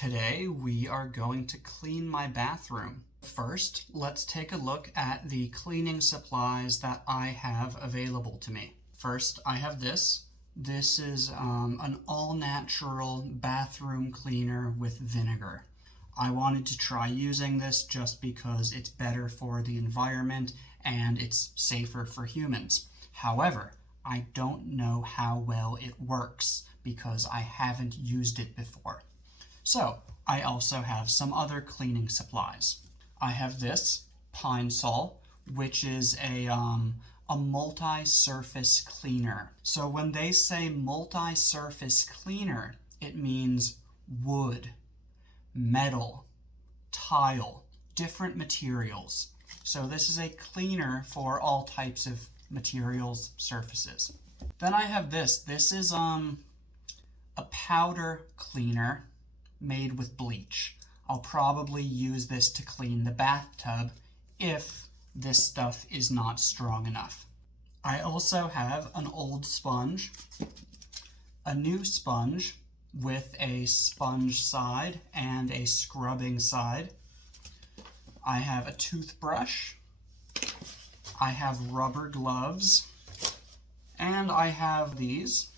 Today we are going to clean my bathroom. First, let's take a look at the cleaning supplies that I have available to me. First, I have this. This is an all-natural bathroom cleaner with vinegar. I wanted to try using this just because it's better for the environment and it's safer for humans. However, I don't know how well it works because I haven't used it before. So, I also have some other cleaning supplies. I have this Pine Sol, which is a multi-surface cleaner. So when they say multi-surface cleaner, it means wood, metal, tile, different materials. So this is a cleaner for all types of materials, surfaces. Then I have this. This is a powder cleaner made with bleach. I'll probably use this to clean the bathtub if this stuff is not strong enough. I also have an old sponge, a new sponge with a sponge side and a scrubbing side. I have a toothbrush, I have rubber gloves, and I have these.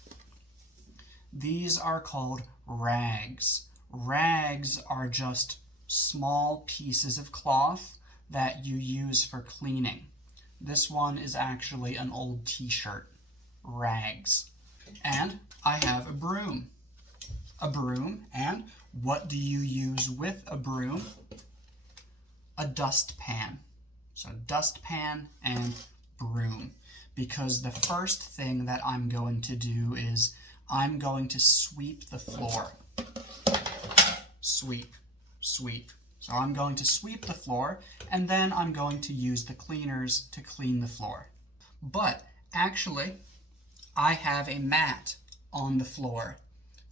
These are called rags. Rags are just small pieces of cloth that you use for cleaning. This one is actually an old t-shirt. Rags. And I have a broom. A broom, and what do you use with a broom? A dustpan. So dustpan and broom. Because the first thing that I'm going to do is I'm going to sweep the floor. Sweep, sweep. So I'm going to sweep the floor, and then I'm going to use the cleaners to clean the floor. But actually, I have a mat on the floor.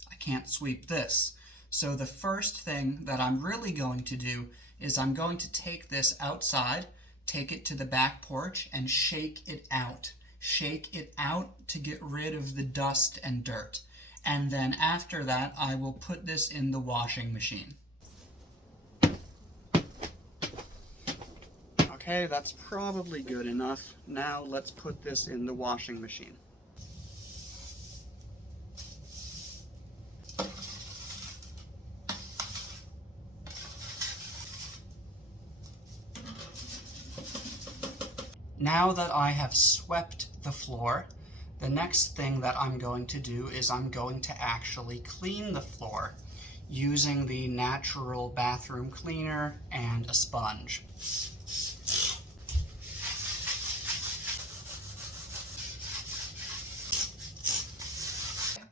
I can't sweep this. So the first thing that I'm really going to do is I'm going to take this outside, take it to the back porch, and shake it out. Shake it out to get rid of the dust and dirt. And then after that, I will put this in the washing machine. Okay, that's probably good enough. Now let's put this in the washing machine. Now that I have swept the floor, the next thing that I'm going to do is I'm going to actually clean the floor using the natural bathroom cleaner and a sponge.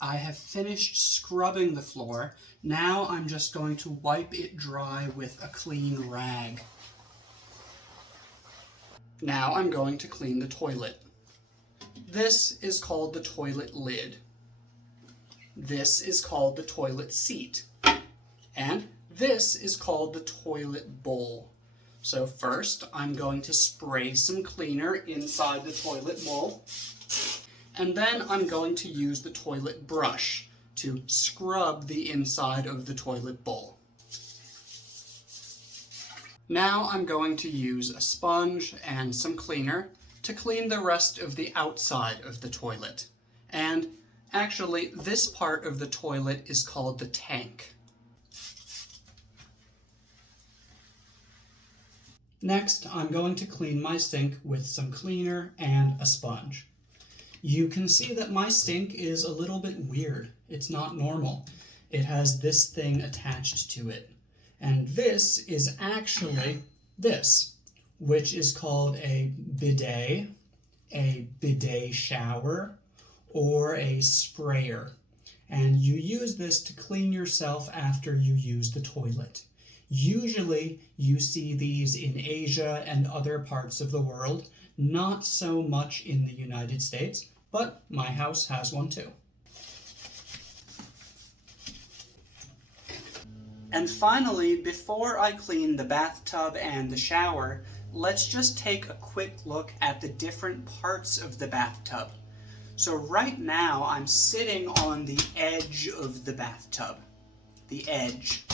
I have finished scrubbing the floor. Now I'm just going to wipe it dry with a clean rag. Now I'm going to clean the toilet. This is called the toilet lid. This is called the toilet seat. And this is called the toilet bowl. So first, I'm going to spray some cleaner inside the toilet bowl. And then I'm going to use the toilet brush to scrub the inside of the toilet bowl. Now I'm going to use a sponge and some cleaner to clean the rest of the outside of the toilet. And actually, this part of the toilet is called the tank. Next, I'm going to clean my sink with some cleaner and a sponge. You can see that my sink is a little bit weird. It's not normal. It has this thing attached to it. And this is actually this, which is called a bidet shower, or a sprayer. And you use this to clean yourself after you use the toilet. Usually you see these in Asia and other parts of the world, not so much in the United States, but my house has one too. And finally, before I clean the bathtub and the shower, let's just take a quick look at the different parts of the bathtub. So right now I'm sitting on the edge of the bathtub. The edge.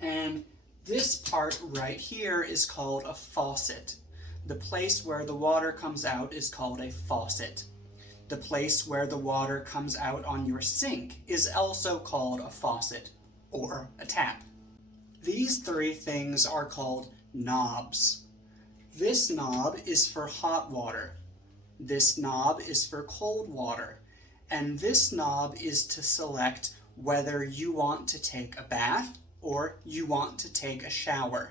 And this part right here is called a faucet. The place where the water comes out is called a faucet. The place where the water comes out on your sink is also called a faucet, or a tap. These three things are called knobs. This knob is for hot water. This knob is for cold water. And this knob is to select whether you want to take a bath or you want to take a shower.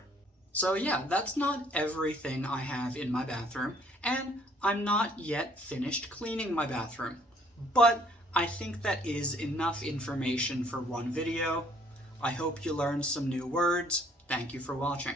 So yeah, that's not everything I have in my bathroom, and I'm not yet finished cleaning my bathroom. But I think that is enough information for one video. I hope you learned some new words. Thank you for watching.